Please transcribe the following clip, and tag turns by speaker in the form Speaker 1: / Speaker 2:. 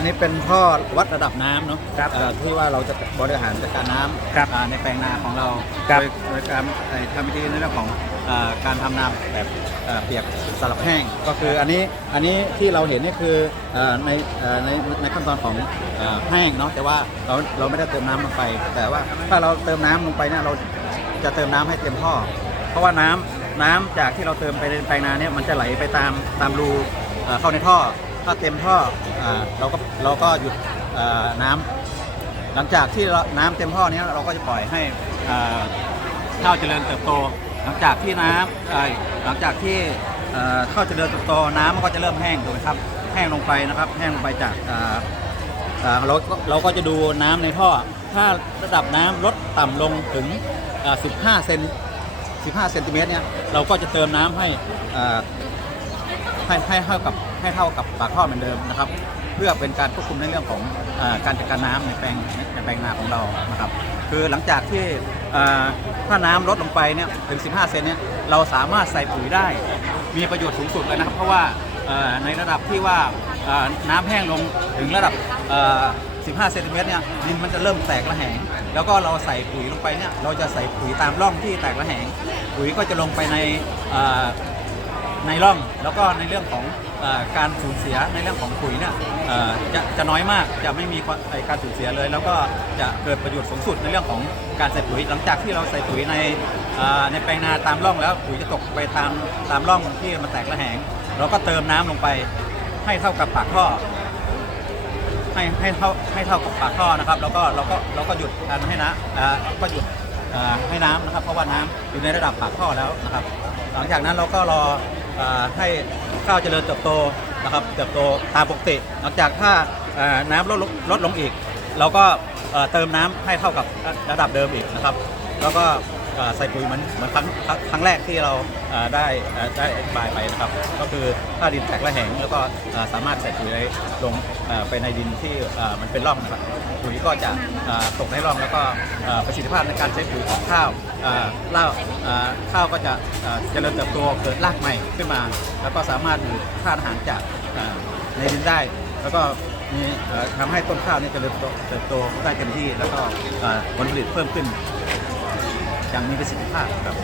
Speaker 1: อันนี้เป็นท่อวัดระดับน้ำเนาะ
Speaker 2: ครับ
Speaker 1: เอ่อที่ว่าเราจะบริหารจัดการน้
Speaker 2: ครับำ
Speaker 1: อ่าในแปลงนาของเรา
Speaker 2: ครับ
Speaker 1: โดยโดยการเอ่อทำวิธีในเรื่องของอ่าการทำนาแบบเอ่อเปียกสลับแห้ง ก็คืออันนี้อันนี้ที่เราเห็นนี่คือเอ่อในเอ่อในในขั้นตอนของเอ่อแห้งเนาะแต่ว่าเราเราไม่ได้เติมน้ำลงไป แต่ว่าถ้าเราเติมน้ำลงไปเนี่ยเราจะเติมน้ำให้เต็มท่อ เพราะว่าน้ำน้ำจากที่เราเติมไปในแปลงนาเนี่ยมันจะไหลไปตามตามรูเอ่อเข้าในท่อ ถ้าเต็มท่ออาเราก็เราก็หยุดอ่อน้ำหลังจากที่เราน้ำเต็มท่อเนี้เราก็จะปล่อยให้อ่าข้าวเจริญเติบโต หลังจากที่น้ำเอ่อหลังจากที่เอ่อข้าวเจริญเติบโตน้ำมันก็จะเริ่มแห้งถูกไหมครับแห้งลงไปนะครับ แห้งลงไปจากอ่า อ่าเราก็เราก็จะดูน้ำในท่อ ถ้าระดับน้ำลดต่ำลงถึงอ่า15 เซน 15 เซนติเมตรเนี่ย เราก็จะเติมน้ำให้อ่า ให้ให้เท่ากับให้เท่ากับปากท่อเหมือนเดิมนะครับ เพื่อเป็นการควบคุมในเรื่องของอการจัดการน้ำในแปลงในแปลงนาของเรานะครับ คือหลังจากที่ถ้าน้ำลดลงไปเนี่ยถึง 15 เซนเนี่ยเราสามารถใส่ปุ๋ยได้ มีประโยชน์สูงสุดเลยนะครับ เพราะว่าในระดับที่ว่าน้ำแห้งลงถึงระดับ15 เซนติเมตรเนี่ยดินมันจะเริ่มแตกระแหง แล้วก็เราใส่ปุ๋ยลงไปเนี่ยเราจะใส่ปุ๋ยตามร่องที่แตกระแหง ปุ๋ยก็จะลงไปใน ในร่อง แล้วก็ในเรื่องของอการสูญเสียในเรื่องของปุ๋ยเนี่ยจะจะน้อยมากจะไม่มีการสูญเสียเลย แล้วก็จะเกิดประโยชน์สูงสุดในเรื่องของการใส่ปุ๋ย หลังจากที่เราใส่ปุ๋ยในในแปลงนาตามร่องแล้วปุ๋ยจะตกไปตามตามร่องที่มันแตกระแหง เราก็เติมน้ำลงไปให้เท่ากับปากท่อให้ให้เท่าให้เท่ากับปากท่อนะครับ แล้วก็เราก็เราก็หยุดการให้นะก็หยุดให้น้ำนะครับ เพราะว่าน้ำอยู่ในระดับปากท่อแล้วนะครับ หลังจากนั้นเราก็รอ อ่าให้ข้าวเจริญเติบโตนะครับเติบโตตามปกติหลังจากถ้าอ่าน้ำลดลงลดลงอีก เราก็เอ่อเติมน้ำให้เท่ากับระดับเดิมอีกนะครับ แล้วก็ ใส่ปุ๋ยเหมือนเหมือนครั้งครั้งแรกที่เราได้ได้อธิบายไปนะครับ ก็คือถ้าดินแตกระแหงแล้วก็สามารถใส่ปุ๋ยไลงไปในดินที่มันเป็นร่องนะครับปุ๋ยก็จะตกในร่องแล้วก็ประสิทธิภาพในการใช้ปุ๋ยของข้าวเอ่อเล่าเอ่อข้าวก็จะเจริญเติบโตเกิดรากใหม่ขึ้นมา แล้วก็สามารถดูดธาตุอาหารจากในดินได้ แล้วก็มีทำให้ต้นข้าวนี่เจริญเติบโตได้เต็มที่ แล้วก็ผลผลิตเพิ่มขึ้น อย่างมีประสิทธิภาพครับ